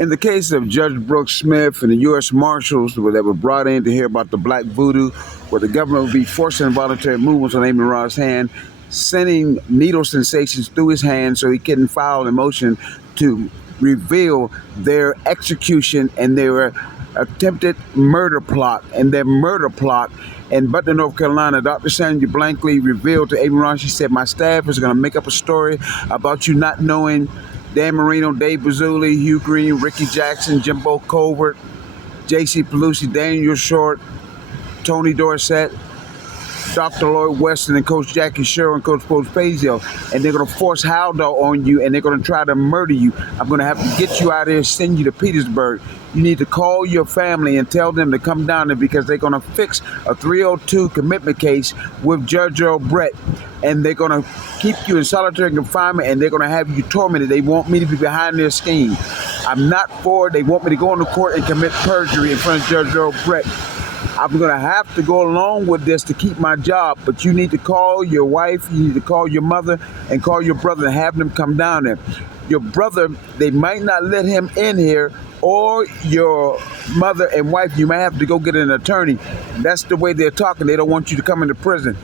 In the case of Judge Brooks Smith and the U.S. Marshals that were brought in to hear about the black voodoo, where the government would be forcing involuntary movements on Amy Roth's hand, sending needle sensations through his hand so he couldn't file a motion to reveal their execution and their attempted murder plot and their murder plot in Butler, North Carolina. Dr. Sandra Blankley revealed to Amy Roth, she said, my staff is going to make up a story about you not knowing Dan Marino, Dave Bazzuli, Hugh Green, Ricky Jackson, Jimbo Covert, J.C. Pelusi, Daniel Short, Tony Dorsett, Dr. Lloyd Weston, and Coach Jackie Sherrill and Coach Fazio, and they're going to force Haldo on you, and they're going to try to murder you. I'm going to have to get you out of here, send you to Petersburg. You need to call your family and tell them to come down there because they're going to fix a 302 commitment case with Judge Earl Brett, and they're going to keep you in solitary confinement, and they're going to have you tormented. They want me to be behind their scheme. I'm not for it. They want me to go into court and commit perjury in front of Judge Earl Brett. I'm going to have to go along with this to keep my job, but you need to call your wife, you need to call your mother, and call your brother and have them come down there. Your brother, they might not let him in here, or your mother and wife, you might have to go get an attorney. That's the way they're talking. They don't want you to come into prison.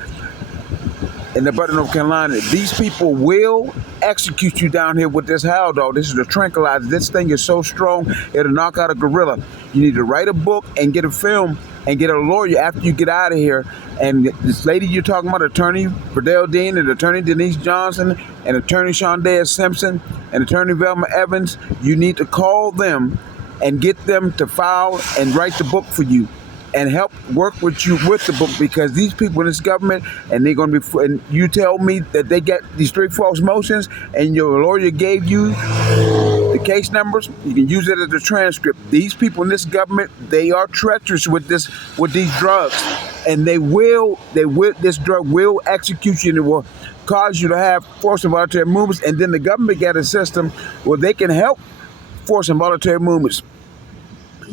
In the Butler, North Carolina, these people will execute you down here with this Haldo. This is a tranquilizer. This thing is so strong, it'll knock out a gorilla. You need to write a book and get a film and get a lawyer after you get out of here. And this lady you're talking about, Attorney Verdell Dean and Attorney Denise Johnson and Attorney Shondea Simpson and Attorney Velma Evans, you need to call them and get them to file and write the book for you and help work with you with the book, because these people in this government, and they're going to be, and you tell me that they get these 3 false motions and your lawyer gave you the case numbers, you can use it as a transcript. These people in this government, they are treacherous with these drugs, and this drug will execute you, and it will cause you to have forced involuntary movements, and then the government got a system where they can help force involuntary movements.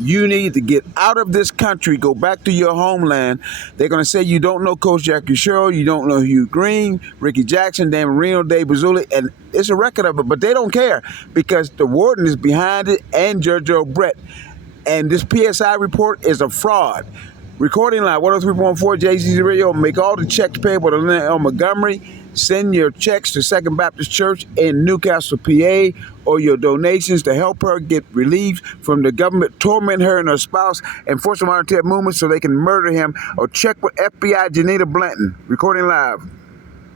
You need to get out of this country, go back to your homeland. They're going to say you don't know Coach Jackie Sherrill, you don't know Hugh Green, Ricky Jackson, Dan Marino, Dave Bazzuli, and it's a record of it, but they don't care because the warden is behind it and Judge Earl Brett. And this PSI report is a fraud. Recording line 103.4 JC's Radio. Make all the checks payable to Lynn L. Montgomery. Send your checks to Second Baptist Church in Newcastle, PA, or your donations to help her get relief from the government, torment her and her spouse, and force them out to movements so they can murder him. Or check with FBI Janita Blanton. Recording live.